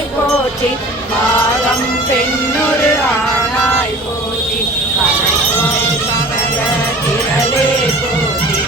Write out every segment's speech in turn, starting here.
ஆனாய் போற்றி பாகம் பெண்ணொரு ஆனாய் போற்றி கலைத்துறை கனக திரளே போற்றி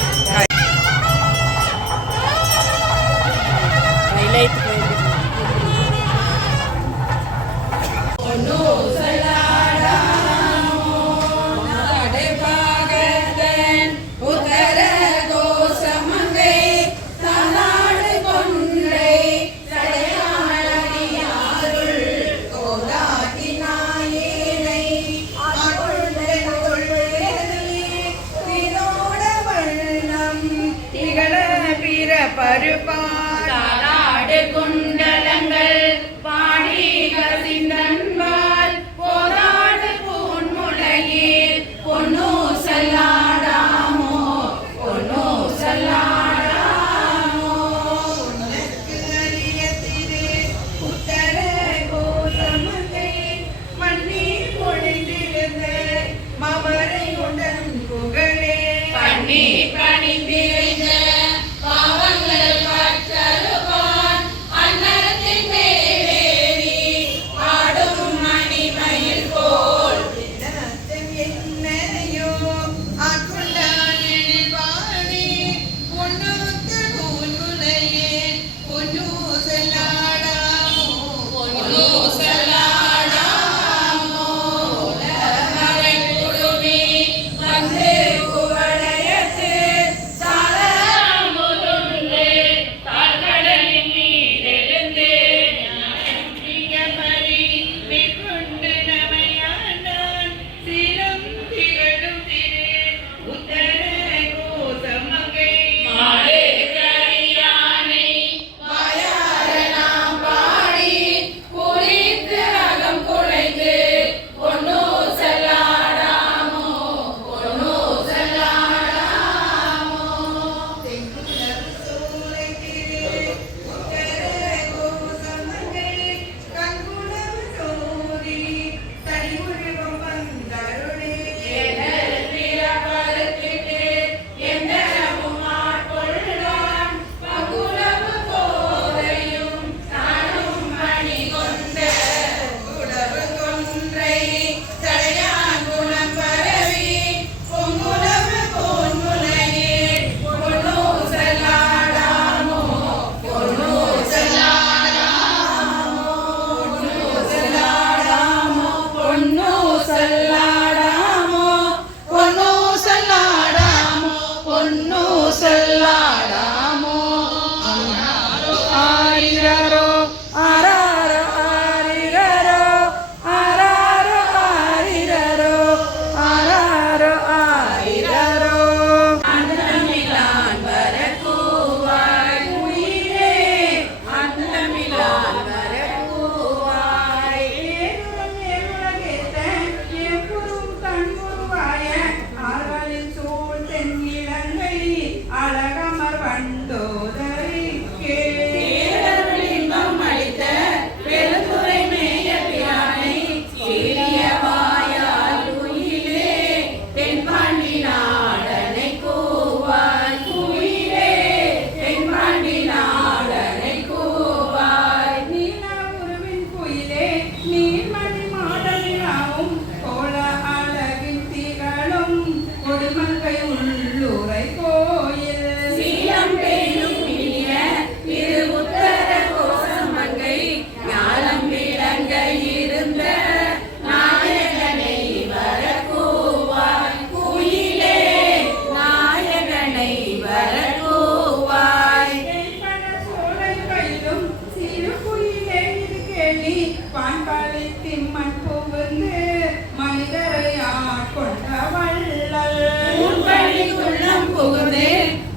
பருப்பாடு குண்டலங்கள் பாடி கசிந்தன்பால் போதாடு பொன்முளையில் பொன்னு செல்லாடாமோ பொன்னு செல்லாடாமோ உனக்கு அறிய திரு உத்தர கோசமங்கை மண்ணி பொழிந்திருந்த மவரை உடன் புகழே பண்ணி பணிந்திருந்த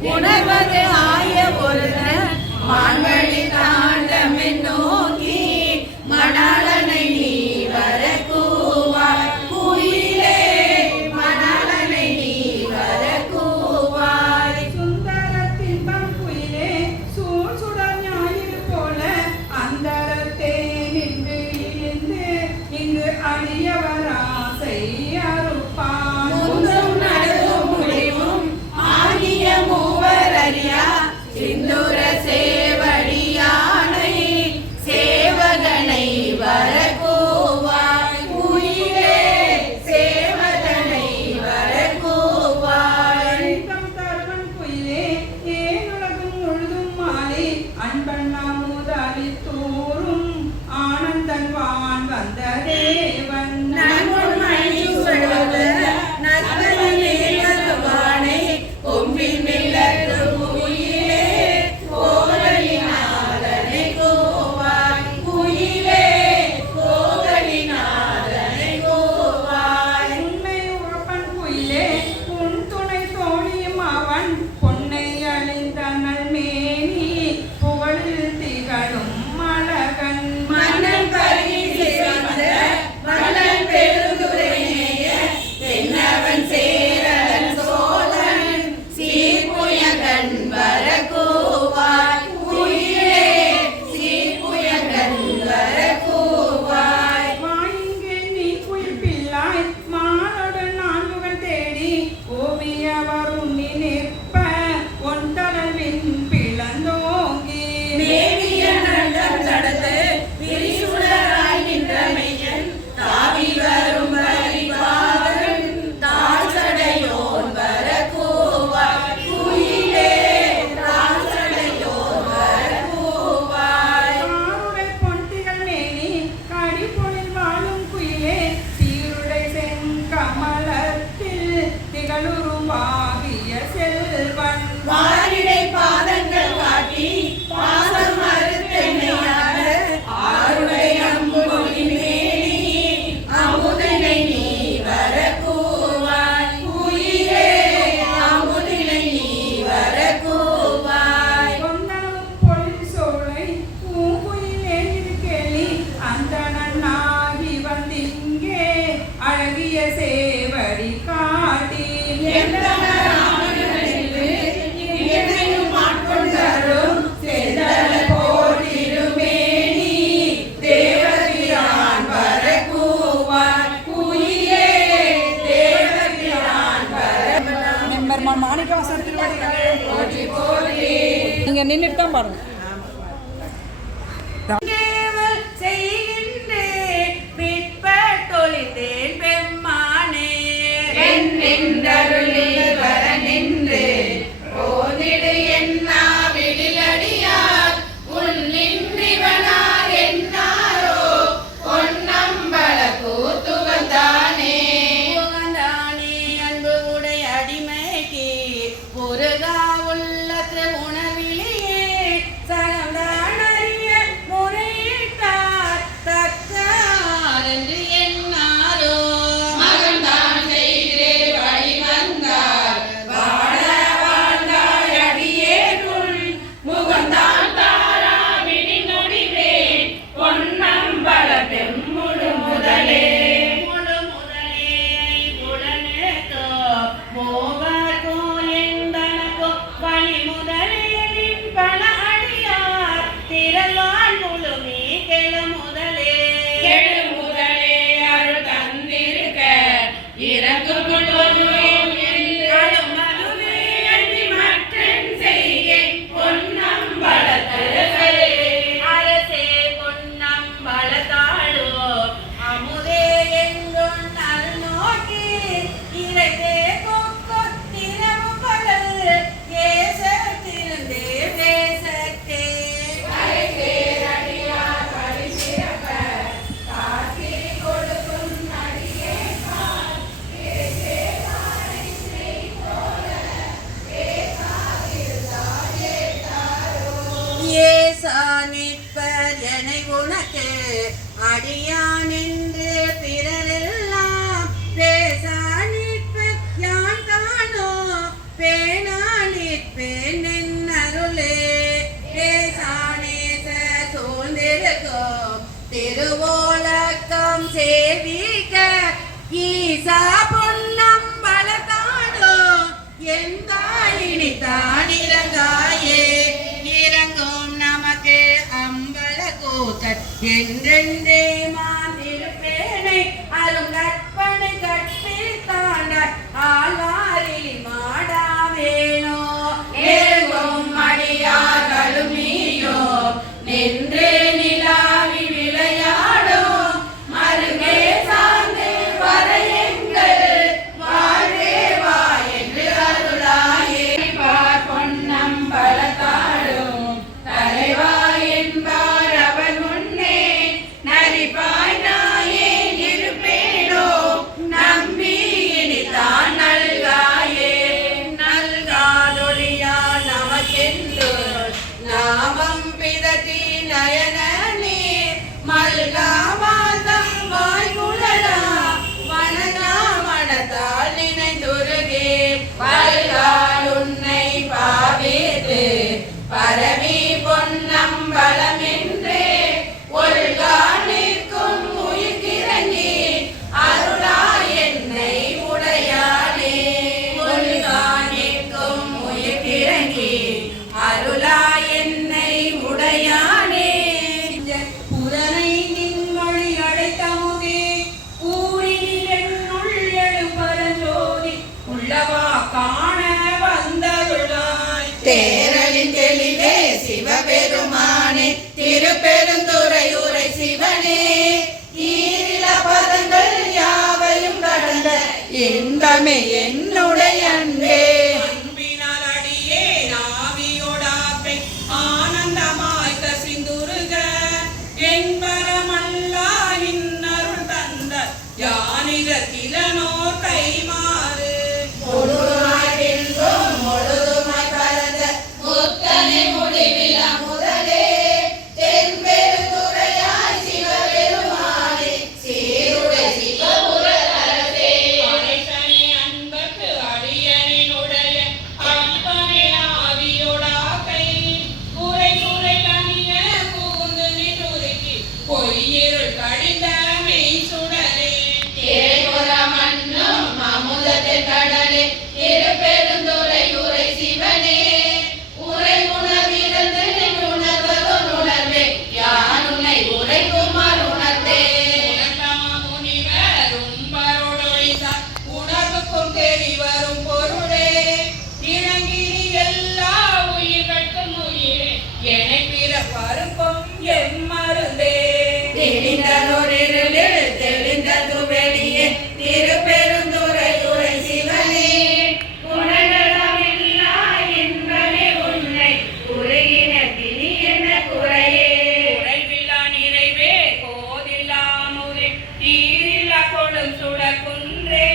உணர்வது ஆய ஒரு மான்வழி தாண்டமை நோக்கி மணாளனை நீ வரக்கூவாய் குயிலே மணாளனை நீ வரக்கூவாய் சுந்தரத்தின் குயிலே சூழ் சுடர் ஞாயிறு போல அந்தரத்தே நின்று இருந்து இங்கு அடியவராசை அறுப்பான் முன்னும் நடுவும் முடிவும் ஆகிய மூவர் அறியா சிந்துர சேவடி அமுதளித்தூரும் ஆனந்தன் வான் வந்த தேவன் நன்மொழி சுழல நற்பதிலே வருவானை கொம்பின் மிளகு குயிலே கோகலிநாதனை கோவாய் குயிலே கோகலிநாதனை கோவாய் உன்னை உகப்பன் குயிலே உன் துணை தோழியும் அவன் பொன்னை அழிந்த நல்மேனி புகழில் திகழும் மலகன் மன்னன் பரிசை வந்த மன்னன் பெருந்துரைய தென்னவன் சேரன் சோழன் சீர்புயகன் வர கோவாய் குயிலே சீர்புயகன் வர கோவாய் வாயிங்கே நீ குயில் பிள்ளாய் மானுடன் நான்குகள் தேடி ஓவிய வருண்ணி நிற்ப ஒன்றளவின் பிளந்தோங்கி மேவிய நடம் நடந்து விரிசுடராய் நின்ற மெய்யன் தாவி வரும் வரிபாகன் தாழ்சடையோன் வர கோவாய் குயிலே தாழ்சடையோன் வர கோவாய் காருடை பொன்திகள் மேனி கடிபொழில் வாழும் குயிலே சீருடை செங்கமலத்தில் திகழுருவாகிய செல்வன் வாரிடை பாதங்கள் காட்டி பாசம் மறுத்தென்னையான ஆருடை அம்பொழி மேனி அமுதனை நீ வர கோவாய் குயிலே அமுதனை நீ வர கோவாய் கொந்தளவும் பொழில் சோலை பூங்குயிலே இருக்கேளி அந்தணனாகி வந்திங்கே அழகிய சேவடி காட்டி என்னையும் ஆட்கொண்டரும் செந்தல போட்டிருமேனி தேவபிரான் வர கோவாய் குயிலே தேவபிரான் வர எம்பெருமான் மாணிக்கவாசர் திருவடிகளே போற்றி போற்றி நீங்க நின்றுட்டு தான் பாருங்க கேவல் செய்கின்றேன் விற்பட்டொழித்தேன் பெம்மானே நின்றருளில் வர நின்று போதிடு என்னாவிடில் அடியார் உன்னின்றிவனார் என்னாரோ பொன்னம்பல கூத்துவந்தானே புகழ்ந்தானே அன்பு உடை அடிமைக்கு முருகா உள்ளத்து உணவிலேயே சகந்தான் அறிய முறையிட்டார் தக்கார் என்று என்னாரோ மகன்தான் செய்தே வழி வந்தார் வாழ வாழ்ந்தாய் அடியேற்குள் முகந்தான் தாரா விடி நொடிவேன் பொன்னம்பல பெம்முழு முதலே முழு முதலே புலனேக்கோ மோகோ எந்தனக்கோ வழி முதலேலின் பல அடியார் திரளான் முழுமி கெழு முதலே அருள் தந்திருக்க இறங்கு கொள்வோம் என்றும் மதுவே அன்றி மற்றன் செய்கை பொன்னம்பலத்து அரசே பொன்னம்பலத்தாளோ அமுதே எங்கும் நல் நோக்கி இறைதே கொத்திரவு பகல் ஏசத்திருந்தே பேசத்தே அடியார் படி சிறப்ப காட்சி கொடுக்கும் அடியே ஏசா நிற்பர் எனை உனக்கு அடியான் என்று பிறரெல்லாம் பேசா நிற்பர் யான் தானோ பேனா நிற்பேன் என் அருளே ஏசானேச சூழ்ந்திருக்கும் திருவோலக்கம் சேவிக்க ஈசா பொன்னம்பலத்தாடோ என் தாயினி தானிறங்காயே இறங்கும் நமக்கு அம்பல கூத்தர் என்றென்றே மாந்திருப்பேனை அரும் கற்பனை கற்பித்தாண்ட ஆழ்வாரில் மாடாவேனோ ஏங்கும் அடியார்களும் நீயோ நின்றே நிலாவி விளையாடோ மருகே சார்ந்து வர எங்கள் வாழ்வே வா என்று அருளாயே பொன்னம்பலத்தாடும் தலைவா மல்காமாதம் வாய்குழலா வணங்கா மனத்தால் நினைந்துருகே பல்கால் உன்னை பாவித்து பரவி பொன்னம்பலம் என்றே ஒல்கா நிற்கும் உயிர்க்கிறங்கி அருளா என்னை உடையானே ஒல்கா நிற்கும் உயிர்க்கிறங்கி அருளா என்னை உடையானே புதனை நின்மொழி அடைத்தமுதே ஊரில் என்னுள் எழுபரஞ்சோதி உள்ளவா காண வந்தருளாய் தேரலின் தெளிவே சிவபெருமானே திருப்பெருந்துறையூரை சிவனே ஈரில பதங்கள் யாவையும் கடந்த இன்பமே என்னுடைய அன்பே அன்பினால் அடியே நாவியோடாப்பை ஆனந்தமாய் கசிந்துருக என்பரமல்லா இன்னருள் தந்த யானிதத்திலனோர் கைமாறு முழுதுமாய் முழுதுமாய் பரந்த முத்தனை முடிவில முதலே தென்பெருந்துறையாய் சிவபெருமானே சீருடை சிவபுர அரசே அரைசனே அன்பர்க்கு அடியனினுடைய அப்பனே ஆவியோடாக்கை குறை குறை கனிய கூர்ந்து நின்றுருக்கி பொய்யிருள் கடிந்த மெய் சுடரே தேய்முற மண்ணும் அமுதத்தின் கடலே திருப்பெருந்துறையூரை சிவனே உரை உணர்விருந்து உணர்வதும் உணர்வே யான் உன்னை உரைக்குமார் உணர்ந்தே உணர்ந்தமா முனிவர் உம்பரோடொழித்தார் உணர்வுக்கும் தெரிவரும் பொருளே இணங்கினி எல்லா உயிர்கட்கும் உயிரே என்னை பிறப்பருக்கும் எம்மருந்தே தெளிந்ததொரிருளில் தெளிந்தது வெளியே திருப்பெருந்துறையூரை சிவனே உணர்ந்ததமில்லா இன்பமே உன்னை உருகின திணி என்ன குறையே குறைவில்லா நிறைவே கோதில்லாமுதே தீரில்லா கொடும் சுடக்குன்றே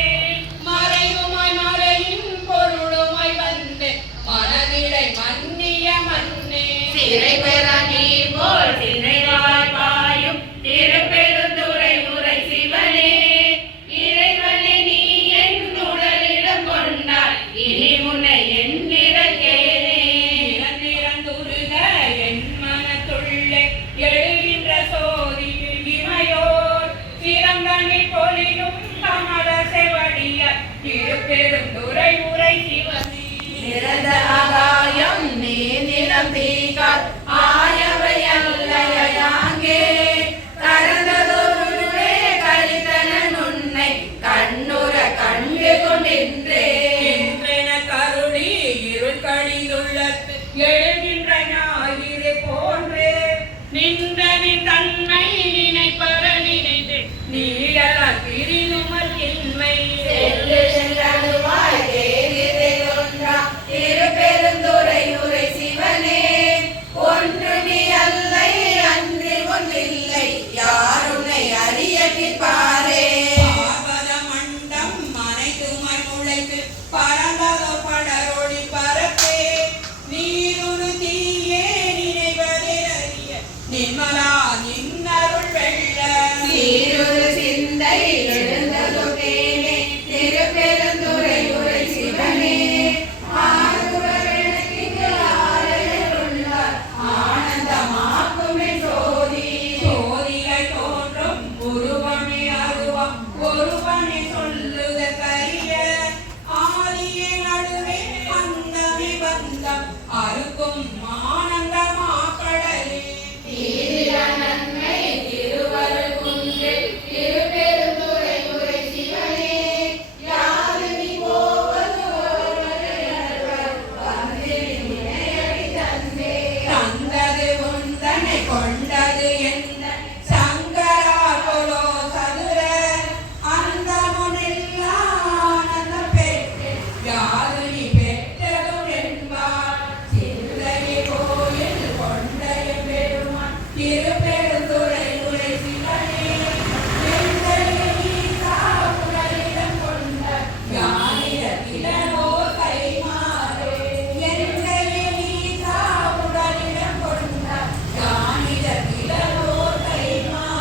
மறைவுமாய் மறையின் பொருளுமாய் வந்து மனதிடை மன்னிய மன்னே சிறை பெற நீ போல் திணைவாய் பாயும் திருப்பெருந்துறையூரை சிவனே இறைவனை நீ என் உடலிடம் கொண்டால் இனி உன்னை எண்ணிறக்கேனே இறந்திறந்துருக என் மனத்துள்ளே எழுகின்ற சோதியில் இமையோர் சிறந்தனில் பொலியும் கமல செவடிய திருப்பெருந்துறையூரை சிவனே நிறந்த ஆகாயம் நீ நிலம் தீகால் ஆயவை அல்லையாங்கே கரந்ததொருவே கலித்தனன் உன்னை கண்ணுற கண்டு கொண்டின்றே என்றென கருடி இருள் கடிதுள்ளத்து எழுகின்ற ஞாயிறு போன்றே நின்றனின் தன்மை நினைப்பற நினைந்து நீழலால் பிரிதுமல் இன்மை செல்லு சென்றடுவாய் தேரிதை ஒன்றா திருப்பெருந்துறையூரை சிவனே ஒன்று நீ அல்லை அன்றி ஒன்றில்லை யாருன்னை அறிய நிற்பாரே பார்வத மண்டம் மனைத்துமை முளைத்து பறந்ததோ படரொளி பரப்பே நீருரு தீயே நினைவதில் நிர்மலா நின்னருள் வெள்ள சீருரு சிந்தை எழுந்தது தேனே திருப்பெருந்துறையூரை சிவனே ஆறுப விளக்கிற்கு ஆலயருள்ளார் ஆனந்தமாக்குமே ஜோதி சோதியை தோன்றும் உருவமே அருவம் ஒருவனை சொல்லுத கரிய ஆதியே நடுவே அந்தமே பந்தம் அருக்கும் ஆனந்த மாக்கடலே தீரில நன்மை திருவருள் குன்றில் திருப்பெருந்துறையூரை சிவனே யாது நீ போவது ஒருவரையவர் வந்தில் நினையடி தந்தே தந்தது உந்தனை கொண்டது என்ன சங்கரா கொலோ சதுர அந்த முனில்லா ஆனந்த பெற்று யாது நீ பெற்றதும் என்பார் சிந்தை கோயில் கொண்டைய பெருமான் திருப்பெருந்துறையூரை சிவனே எங்களை ஈசா உடலிடம் கொண்ட ஞானிடத்திலனோ கைமாறு எங்களை ஈசா உடலிடம் கொண்ட ஞானிடத்திலனோ கைமாறு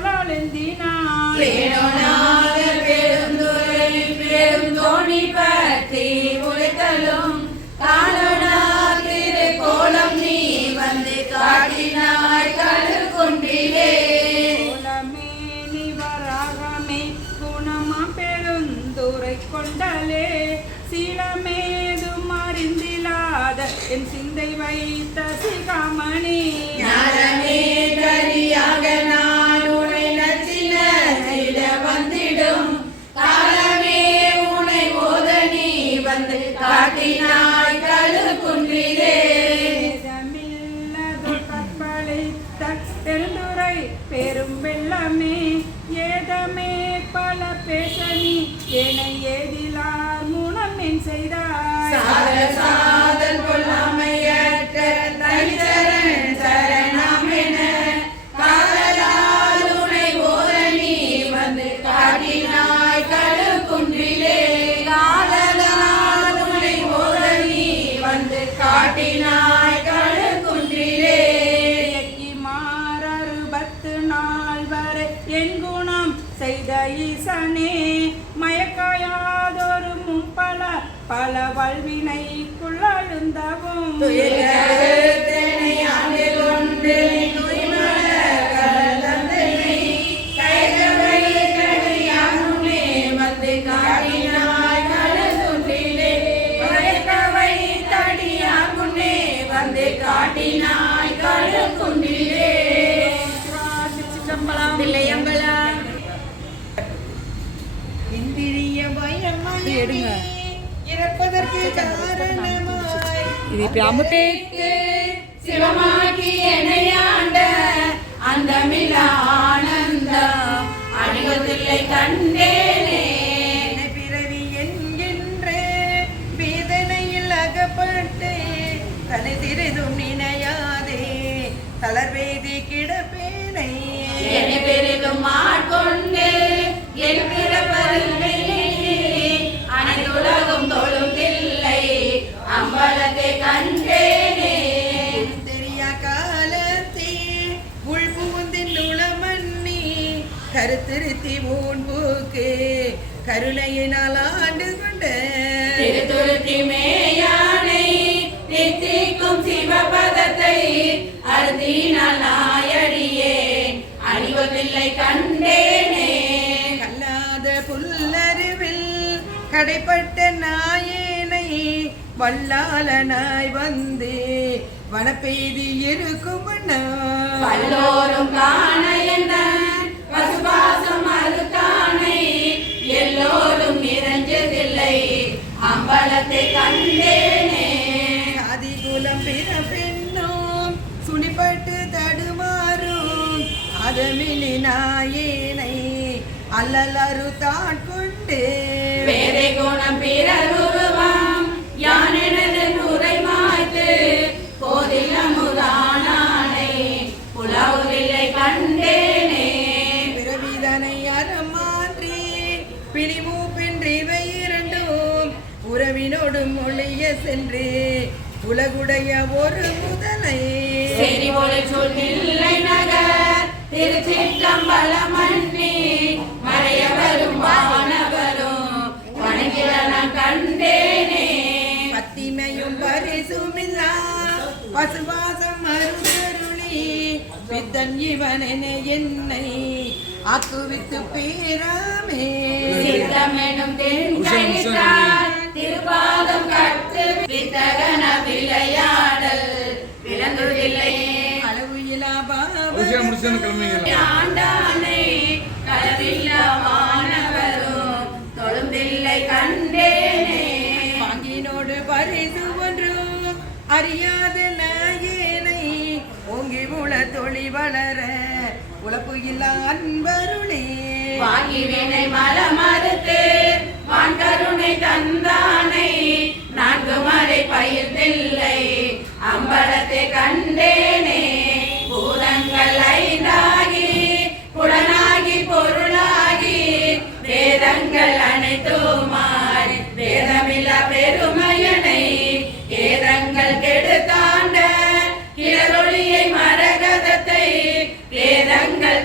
கடலுளந்தினான் வேணுநாதர் பெருந்துரை பெருந்தோணி பற்றி உழைத்தலும் காணுநாள் திருக்கோலம் நீ வந்து காட்டினாய் கடல் கொண்டிலே குலமே நிவராகமே குணமா பெருந்துரை கொண்டலே சீலமேதும் அறிந்திலாத என் சிந்தை வைத்த சிகாமணி ஞானமே தரியாக நான் உனை நச்சில வந்திடும் காலமே உனை ஓத நீ வந்து காட்டினாய் கழு குன்றிலே கற்பழித்த பெருந்துரை பெரும் வெள்ளமே ஏதமே பல பேசனி என்னை ஏதிலார் மூலம் என் செய்தாய் சாதல் கொல்லாமையற்ற தனிச்சரண் சரணமென காதலால் உனை ஓத நீ வந்து காட்டினாய் கழு குன்றிலே காதலால் உனை ஓத நீ வந்து காட்டினாய் கழு குன்றிலே மாறறுபத்து நாள் வரை என் குணம் செய்த ஈசனே மயக்காயாதொரு மும்பல பல வல்வினைக்குள்ளழுந்தவும் காட்டினாய் கழு குன்றிலே தில்லையம்பலம் இந்திரிய பயமயமே இறப்பதற்கு காரணமாய் இது பிராமுட்டே சிவமாக்கி எனையாண்ட அந்தமில்ல ஆனந்தம் அணிவதில்லை கண்டேனே பிறவி என்கின்ற வேதனையில் அகப்பட்டு தனி சிறிதும் நினையாதே தளர்வேதி கிடப்பேனை என்னை பெரிதும் ஆட்கொண்டு என் பிறப்பதில்லை அனைத்துலகும் தொழுந்தில்லை அம்பலத்தை கண்டேனே தெரியா காலத்தே உள்புகுந்தின் உளமண்ணி கருத்திருத்தி ஊன்பூக்கு கருணையினால் ஆண்டு கொண்ட திருத்துருத்தி மேயானை தித்திக்கும் சிவபதத்தை அருந்தினால் நாயடியே அணிவதில்லை கண்டேனே கல்லாத புல்லறிவில் கடைப்பட்ட நாயேனை வல்லாளனாய் வந்து வனப்பெய்தி இருக்கும் வல்லோரும் காண என்ன பசுபாசம் அறுத்தானை எல்லோரும் நிறைஞ்சதில்லை அம்பலத்தை கண்டேனே ஆதிகுலம் பிறப்பெண்ணும் சுனிப்பட்டு தடுமாறும் அதமிலி நாயேனை அல்லலரு தாட்கொண்டு வேறை குணம் பிறருருவம் யானெனது நுரை மாய்த்து போதில் அமுதானானை புலவுதில்லை கண்டேனே பிறவிதனை அறமாற்றி பிணிமூப்பின்றி இவை இரண்டும் உறவினோடு மொழிய சென்று உலகுடைய ஒரு முதலை செறிவொளி சொல்லில்லை நகர் திருச்சிற்றம்பலம் மன்னி மறையவரும் வானவரும் வணங்கிலன கண்டேனே பத்திமையும் பரிசுமில்லா பசுவாசம் அருளி வித்தன் இவனென என்னை ஆக்குவித்து பேராமே சித்தமெனும் தென்கணித்தால் திருப்பாதம் கட்டு வித்தகன விளையாடல் விளங்குதில்லை அளவு இலா ஆண்டானை களவில்லா வானவரும் தொழுந்தில்லை கண்டேனே பாங்கினோடு பரிசு ஒன்றும் அறியாத நாயேனை ஓங்கி உள தொழி வளர உழப்பு இல்லா அன்பருளே வாங்கி வினை மலமறுத்து வான்கருணை தந்தானை நான்கு மறை பயிர்ந்தில்லை அம்பலத்தை கண்டேனே பூதங்கள் ஐந்தாகி புலனாகி பொருளாகி வேதங்கள் அனைத்துமாய் வேதமில்லா பெருமையனை வேதங்கள் கெடுத்தாண்ட கிளரொளியை மரகதத்தை வேதங்கள்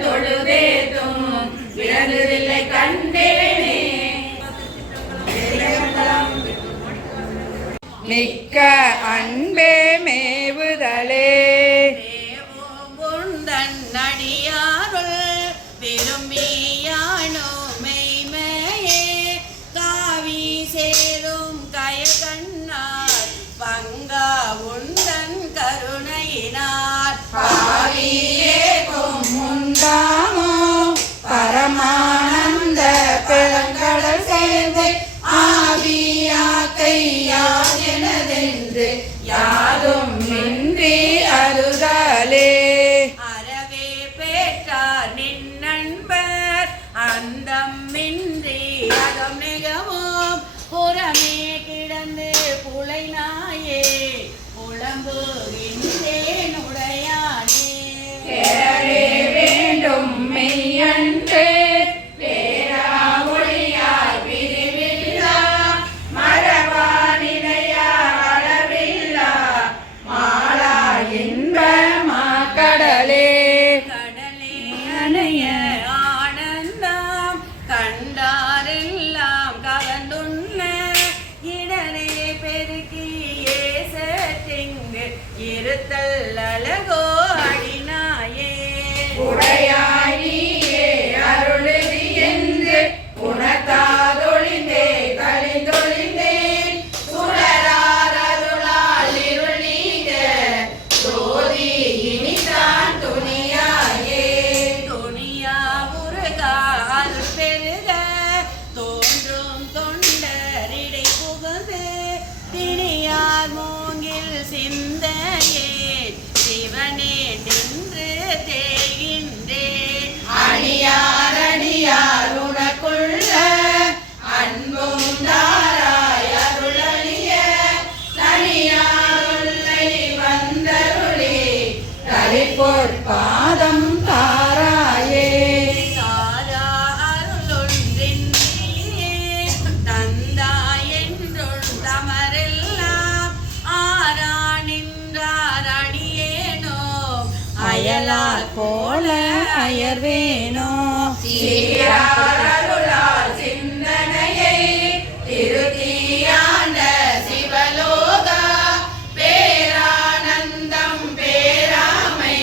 கடல் சேர்ந்து ஆவியா கையா எனதென்று யாதும் இன்றி அருதாலே அறவே பேற்றார் நின் நண்பர் அந்தமின்றி அகம் மிகவும் புறமே கிடந்து புலை நாயே புலம்புகின்றேன் உடையானே கேளே வேண்டும் மெய்யன்றே பேரா ஒளியாய் பிரிவில்லா மரபா நிலையா அளவில்லா மாலா இன்ப மாக்கடலே கடலே அணைய ஆனந்தம் கண்டாரெல்லாம் கவர்ந்துண்ண இடரே பெருக்கியே சற்றிங்கு இருத்தல் அழகோ அடினாயே உடையாயியே அருளுதி என்று உணர்த்தாதொழிந்தே கழிந்தொழிந்தேன் சுடரார் அருளால் இருள் நீங்க ஜோதி இனிதான் துணியாயே துணியா முருகா அருள் பெருக தோன்றும் தொண்டரிடை புகுந்து திணியார் மூங்கில் சிந்தையே சிவனே நின்று தேகின்றேன் அணியார் அடியார் உனக்குள்ள அன்பும் தாராய் அருளழிய தனியார் உள்ளை வந்தருளே தரிப்போர் பாதம் தாராயே தாரா அருளொன்றின்றியே தந்தாய் என்றுள் தமரெல்லாம் ஆரா நின்றார் அடியேனோ அயலார் போல அயர்வேனோ சீரார் அருளால் சிந்தனையை திருத்தியாண்ட சிவலோகா பேரானந்தம் பேராமை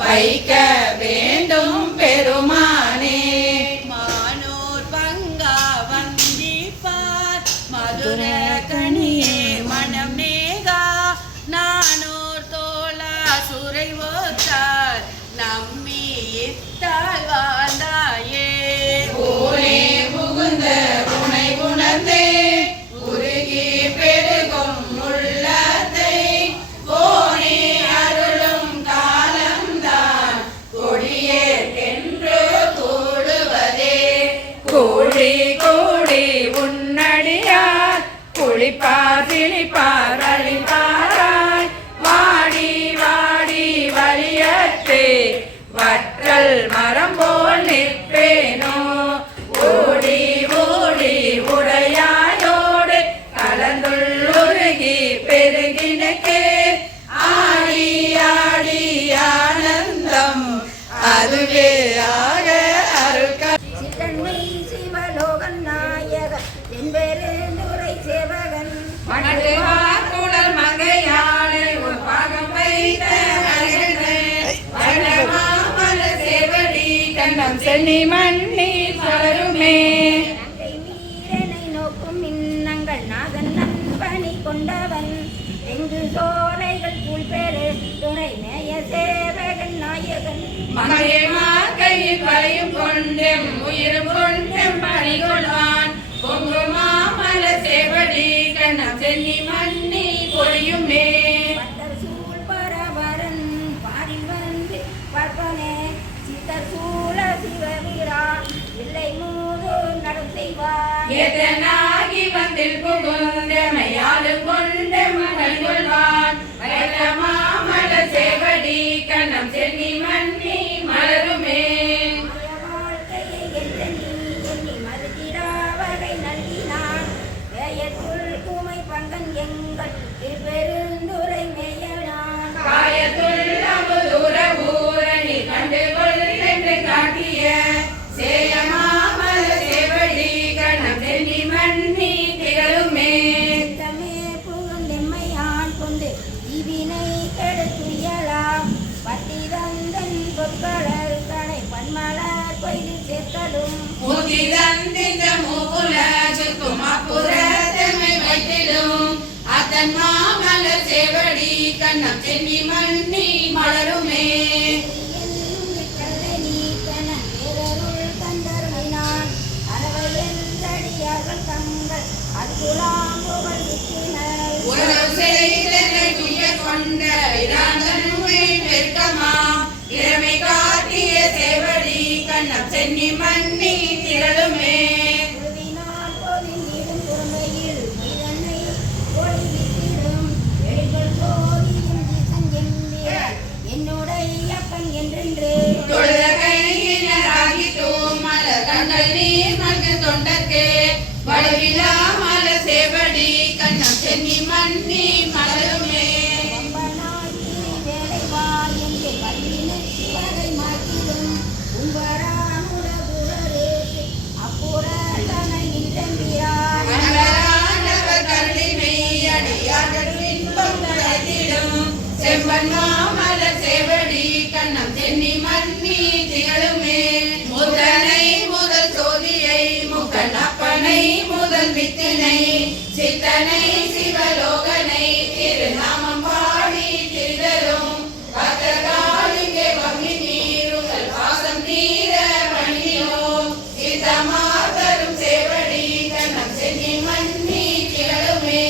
வைக்க வேண்டும் பெருமானே மானூர் பங்கா வந்திப்பார் மதுர கணியே மனம் நேகா நானூர் தோளா சுரை ஓத்தார் நம்மி இத்தால் வாழ்ந்தாயே ஊனே புகுந்த உனை உணர்ந்தே உருகி பெருகும் உள்ளத்தை கோனே அருளும் காலம்தான் கொடியேற்கென்று கூடுவதே கூடி கூடி உன்னடியார் குளிப்பார் சிலிப்பார் அழிப்பாராய் வாடி வாடி வலியற்றே வற்றல் மரம் போல் நிற்பேனோ ஓடி ஓடி உடையாயோடு கலந்துள்ளுருகி பெருகினக்கே ஆடி ஆடி ஆனந்தம் அதுவே ஆக அருள் சித்தன்மை சிவலோகன் நாயக என்பெருந்துரை சேவகன் மணட்டுவார் குழல் மங்கையாளை ஒரு பாகம் வைத்த வண்ணமாமல சேவடி கண்டம் சென்னி மண்ணி வளருமே நங்கை மீரனை நோக்கும் மின்னங்கள் நாதன் நண்பனி கொண்டவன் எங்கு சோலைகள் புல்பெரு துறை மேய சேவகன் நாயகன் மங்கையை மாக்கையில் வளையும் கொண்டெம் உயிரும் கொண்டெம் பணி கொள்வான் பொங்கு மாமல சேவடி கண்ணம் சென்னி மண்ணி பொழியுமே பட்டர் சூழ் பரவரன் பாரில் வந்து பார்ப்பனே சித்தர் சூழ சிவவீரா இல்லை மூது நடம் செய்வார் எதனாகி வந்தில் புகுந்தமையாலும் கொண்டெம் பணி கொள்வான் வைத்த மாமல சேவடி கண்ணம் சென்னி மண்ணி மலருமே வாழ்க்கையை எண்ணி எண்ணி மறுதிராவகை நல்கினான் வேயத்துள் குமை பங்கன் எங்கள் திருப்பெருந்துரை மேயனான் காயத்துள் அமுதுர ஊரணி கண்டு கொள்ளென்று காட்டிய சேயமாமல சேவடி கண்ணம் சென்னி மண்ணி திகழுமே சித்தமே புகுந்தெம்மையான் கொண்டு இவினை கெடுத்துயலாம் பட்டிதந்தன் பொற்களர் கடை பன்மலர் கொய்து சேர்க்கலும் முதிரந்திந்த மூல சுத்தும் அப்புறத்தமை வைத்திடும் அத்தன் மாமல சேவடி கண்ணம் சென்னி மண்ணி மலருமே நீ தன வேறருள் தந்தருளினான் அறவையென்றடி தங்கள் அற்புதம் புகழ் விட்டினர். உறவு செய்தனை துயர் கொண்ட இராந்தனுமே பெருக்கமாம் இளமை காட்டிய சேவடி கண்ணம் சென்னி மன்னி திரளுமே. உருவினால் பொதிந்திடும் பொறுமையில் இதனை ஒளி விட்டிடும் எழில்கள் போதியும் திசஞ்செம்பிராய் என்னுடைய அப்பன் என்றென்று தொழுத கையினராகிட்டோம் மலர் கண்கள் நீர் மல்க தொண்டர்க்கே வலுவிலா மலர் சேவடி கண்ணம் சென்னி மன்னி மலருமே. கொம்பனாகி வேலைவாய் என்று வல்லினை வரை மாற்றிடும் உம்பராமுட புரரேசு அப்புறத்தனை நின்றம்பிராய் அனலானவர் கருணைமை அடியார்கள் இன்பம் தழைத்திடும் செம்பன் மாமலர் சேவடி கண்ணம் சென்னி மன்னி திகழுமே. முதனை முதல் சோதியை முகன் அப்பனை முதல் வித்தினை சித்தனை சிவலோகனை திருநாமம் பாடி திரிதரும் பத்திரகாளிங்கே பம்மி நீருங்கள் பாசம் நீர மணியோம் சித்தமாதரும் சேவடி கண்ணம் சென்னி மன்னி திகழுமே.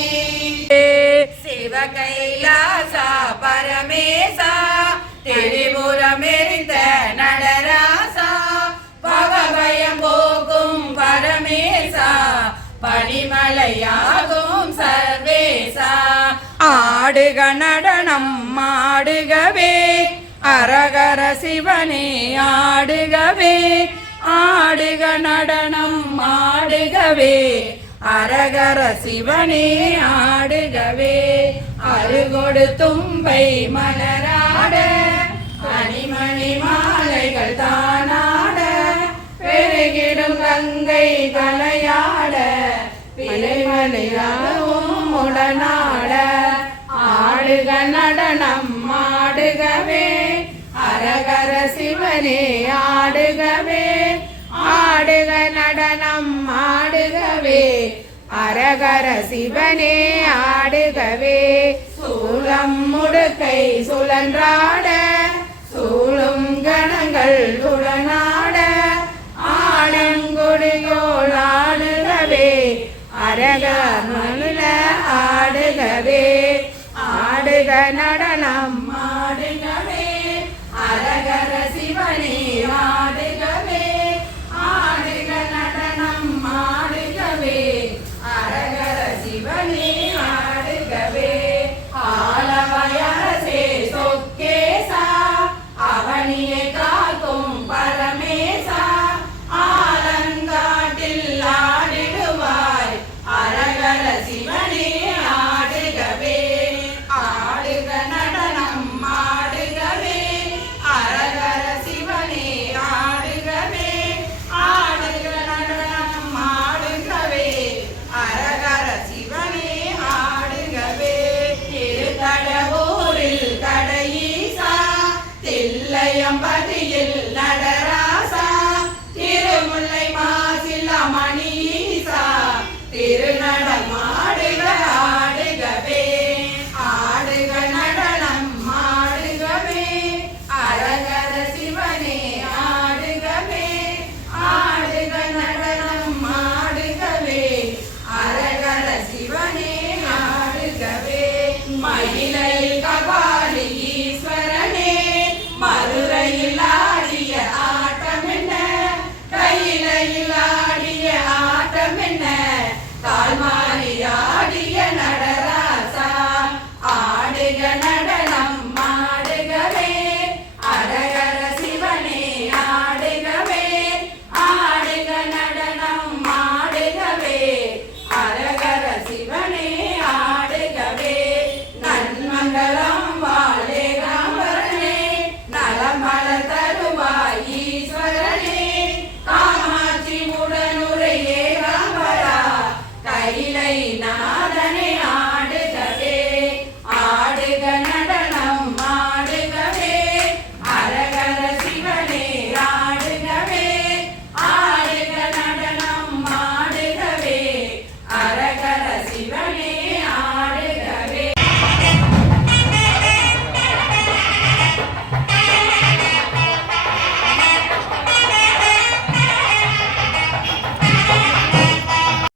சிவ கைலாசா பரமேசா திரிபுரமெரிந்த நடராசா பகபயம் போக்கும் பரமேசா பனிமலையாகும் சர்வேசா ஆடுக நடனம் ஆடுகவே அரகர சிவனே ஆடுகவே ஆடுக நடனம் ஆடுகவே அரகர சிவனே ஆடுகவே அருகொடு தும்பை மலராட அணிமணி மாலைகள் தானாட பெருகிடும் கங்கை கலையாட பிழைமலையாவும் உடனாட ஆடுக நடனம் ஆடுகவே அரகர சிவனே ஆடுகவே ஆடுக நடனம் ஆடுகவே அரகர சிவனே ஆடுகவே சூலம் முடுக்கை சுழன்றாட சூழும் கணங்கள் உடனாட ஆடங்குடியோள் ஆடுகவே அரகர ஆடுகவே ஆடுக நடனம்